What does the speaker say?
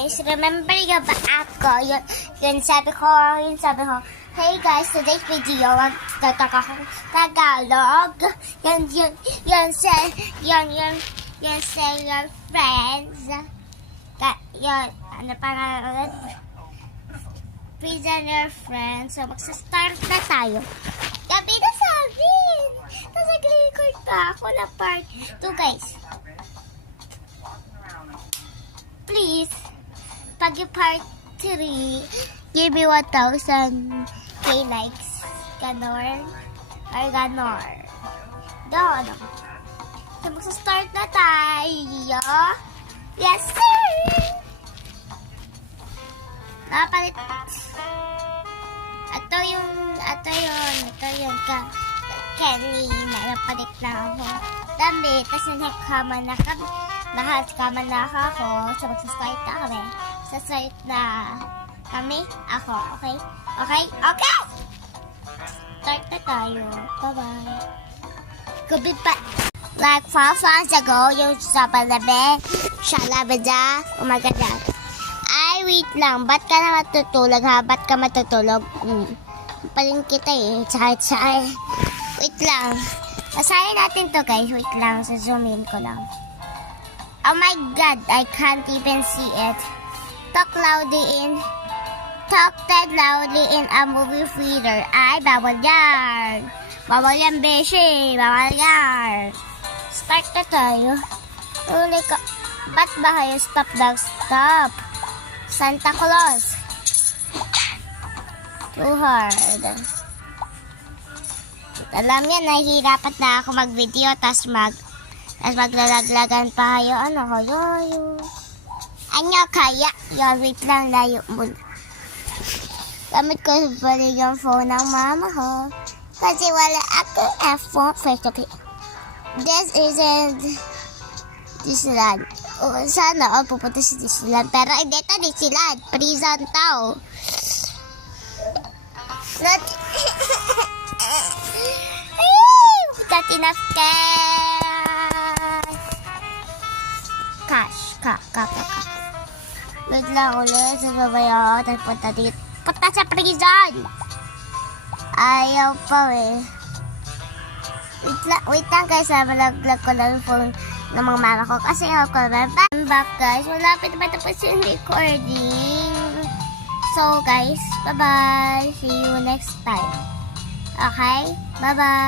Guys, remember nga ba ako? Yun sabi ko, hey guys, today's video, magtatak akong Tagalog. Yun sa your friends. Yun, ano pangalan? Please and your friends. So, magsa-start na tayo. Gabi na sabi! Tapos nag-record pa ako na part 2, guys. Please, pag yung part 3, give me 1,000 likes. Ganon. Or ganon. Ganon. So, magsa-start na tayo. Yes, sir! Nakapalit. Ito yun ka. Kanina, napalit na ako. Damit, kasi nakama na kami. Nakakama na ako. So, magsastart na kami. Start na kami. Ako, okay? Okay? Okay! Start na tayo. Bye-bye. Gabi pa. Like 5 months ago, yung sa palabi, siya labada, umagada. Ay, wait lang. Ba't ka na matutulog, ha? Ba't ka matutulog? Paling kita eh. Tsaka. Wait lang. Basahin natin to, guys. Wait lang. Zoom in ko lang. Oh my God, I can't even see it. Talk loudly in a movie theater. Ay, bawal yan. Bawal yan, beshi. Bawal yan. Start na tayo. Uli ka. Ba't ba kayo stop? Santa Claus. Too hard. Alam niya, nahihirapan na ako mag-video, tas maglalaglagan pa kayo. Ano kaya? Wait lang, layo muna. Gamit ko pala yung phone ng mama ko. Kasi wala ako phone. First, okay. This isn't Disneyland. Sana pupunta sa Disneyland. Pero hindi ito Disneyland. Prison tao. Not enough cash. Wait lang ulit. Sa babayo. Tapos punta dito. Punta sa prison. Ayaw pa eh. Wait lang guys. Malaglag ko lang yung phone ng mga mama ko. Kasi ako I'm back guys. Malapit na tapos yung recording. So guys, bye-bye. See you next time. Okay? Bye-bye.